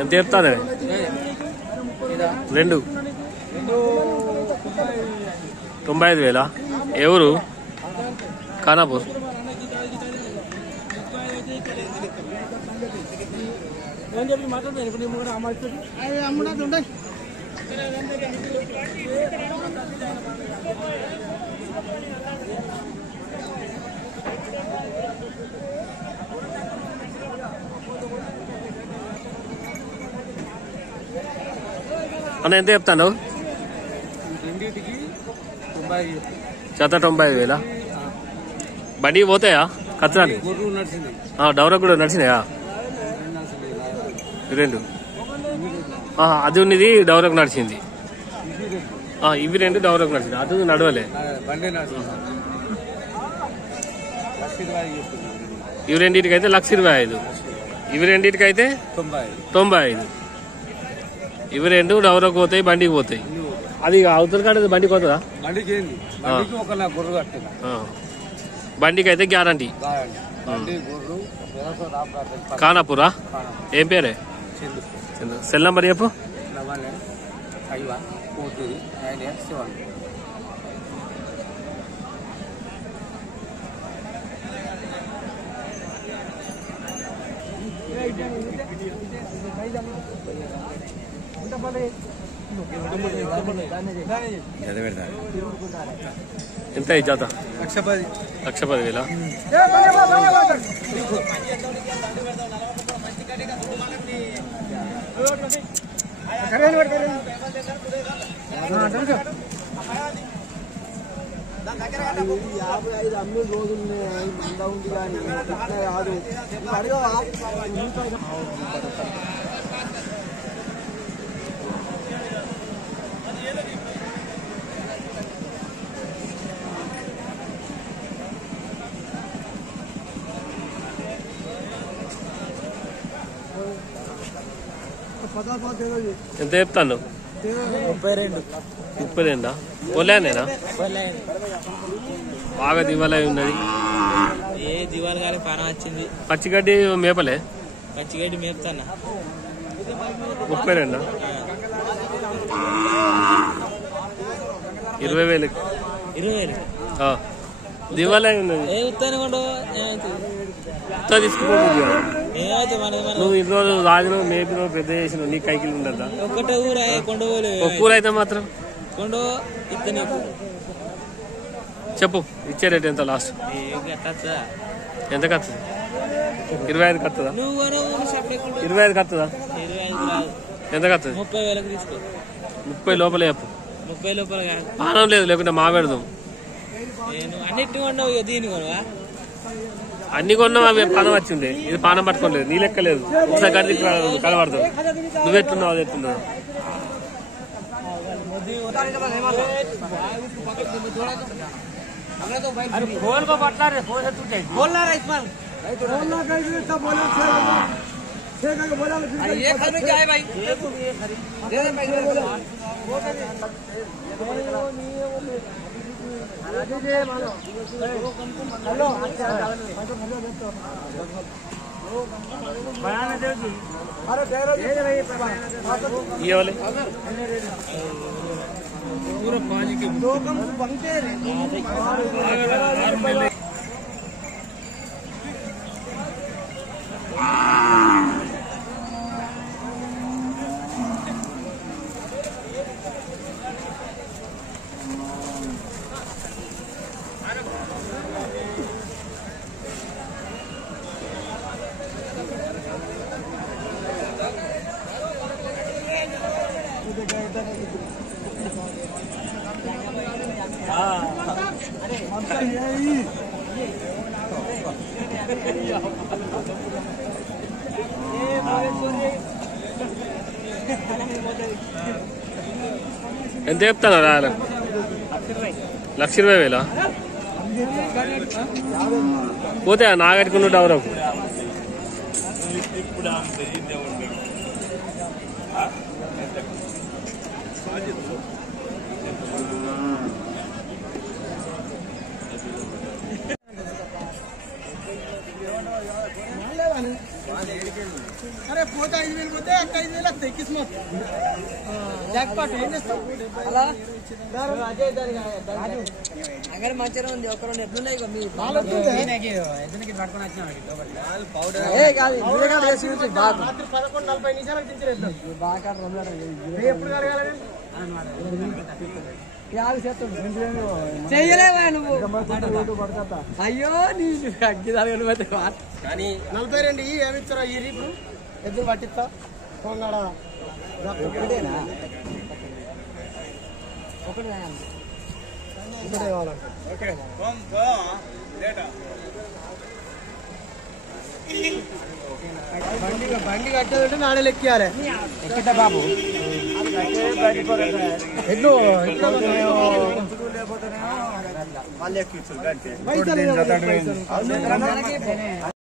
ఎంత చెప్తానే? 2 95,000. ఎవరు? ఖానాపూర్. అన్న ఎంత చెప్తాను? జత 95,000. బండికి పోతాయా కచ్చరాని? డౌరా కూడా నడిచినాయా? 2 అది ఉన్నది డౌరకు నడిచింది. ఇవి 2 డౌరకు నడిచింది. అది నడవలే. ఇవి రెండింటికి అయితే 1,25,000. ఇవి రెండింటికి అయితే 95. ఇవి 2 డౌరకు పోతాయి, బండికి పోతాయి. అది అవతల కాడ బండికి పోతుందా? బండికి అయితే గ్యారంటీ. ఖానాపూరా? ఏం పేరే? సెల్ నంబర్ చెప్పు. ఎంత ఈ జాత? 1,10,000. ఎంత చెప్తాను? 32. పోలేనేనా? బాగా దివాలా ఉన్నది. పచ్చిగడ్డి మేపలే? పచ్చిగడ్డి మేపుతానా. 32. 20,000. 20,000 దివాలా ఉన్నది. నువ్వు ఇంట్లో రాజును మేపినో పెద్ద చేసినావు, నీ కైకిలు ఉండదా? ఒక్కటే ఊరు ఒక్క ఊరు అయితే మాత్రం చెప్పు. ఇచ్చే రేట్ ఎంత లాస్ట్? ఎంత కత్తది? 25 కత్తదా? 25 కత్తదా? ఎంత కత్తది? 30,000 తీసుకో. 30 లోపలే చెప్పు. 30 లోపల పానం లేదు, లేకుంటే మా పెడదాం. అన్నిటి కొన్నావు, దీని కొనవా? అన్ని కొన్నావు, అవి పానం వచ్చింది. ఇది పానం పట్టుకోలేదు, నీ లెక్క లేదు. ఒకసారి గడ్డి కనబడతావు. నువ్వెట్టున్నావు, అది ఎట్టున్నావు. फोन को बटला रे, फोन से टूटे बोलना रे इस्माइल, बोलना कैसे सब बोले छे का बोला। ये खाने क्या है भाई? ये खरी दे दे पैसे बोला वो हेलो बनाने दे जी। अरे दे भाई ये वाले पूरा पानी के 2 कम बनते रहे। ఎంత చెప్తాను రాయాలి? 1,20,000 పోతే నాగట్టుకున్న డౌరకు అక్కడ మంచిగా ఉంది ఒక రెండు ఎట్లున్నాయి చెయ్యలేవా నువ్వు అయ్యో నీ అగ్గి 42 ఏమిచ్చారా ఈ ఇప్పుడు ఎద్దులు పట్టిస్తా పోంగాడా ఒకటేనా ఒకటే కావాలంటే బండి కట్టేదంటే నాడే లెక్కియాలి ఎక్కడ బాబు ఎడ్లు వాళ్ళు ఎక్కించు